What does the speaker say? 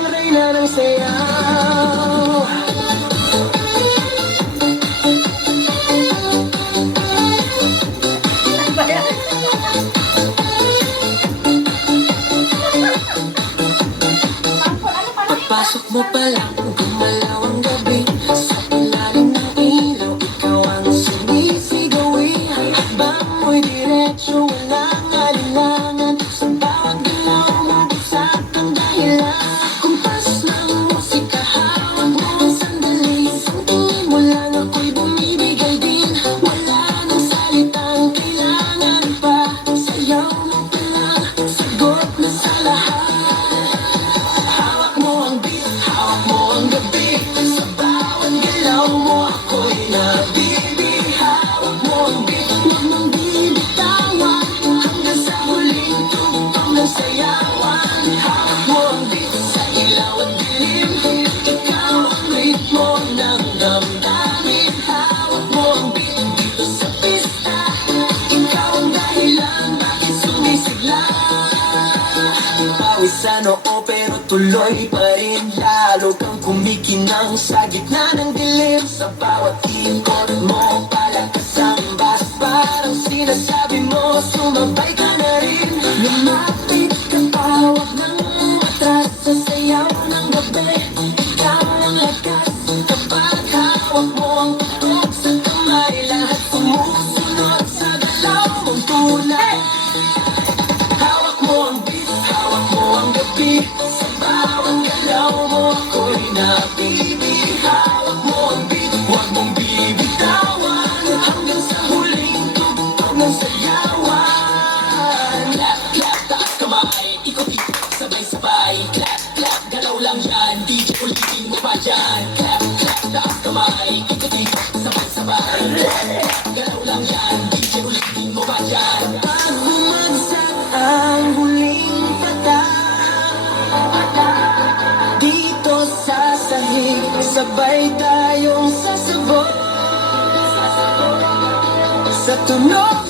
ang reyna ng sayaw. Pagpasok mo pa lang, gumalaw ang gabi. Sa ilalim ng ilaw, ikaw ang sinisigawi. Habang mo'y diretso, walang alinlangan. Sa bawat galaw mo, busat ang dahilan. Kumpas ng musika, hawak mo ang sandali. Sa tingin mo lang ako'y bumibigay din. Wala nang salitang kailangan pa. Sayaw mo pa lang, sagot na sa lahat. Sa noo pero tuloy pa rin. Lalo kang kumikinang sa gitna ng dilim. Sa bawat ikot mo palakas ang bas. Parang sinasabi mo sumabay ka na rin. Lumapit ka tawag ng atras. Sa sayaw ng gabi ikaw ang lakas. Kapag hawak mo ang tutok sa kamay, lahat sumusunod sa galaw mong tunay. Hawak mo ang beat, hawak mo ang gabi. Sa bawat galaw mo ako'y nabibi. Hawak mo ang beat, huwag mong bibitawan. Hanggang sa huling tugtog ng sayawan. Clap, clap, taas kamay, ikot-ikot, sabay-sabay. Clap, clap, galaw lang yan, DJ ulitin mo pa dyan. Clap, clap, taas kamay, ikot-ikot, sabay-sabay. Clap, clap, galaw lang yan, DJ ulitin mo pa dyan. Pag bumagsak ang huling patak, dito sa sahig, sabay tayong sasabog sa tunog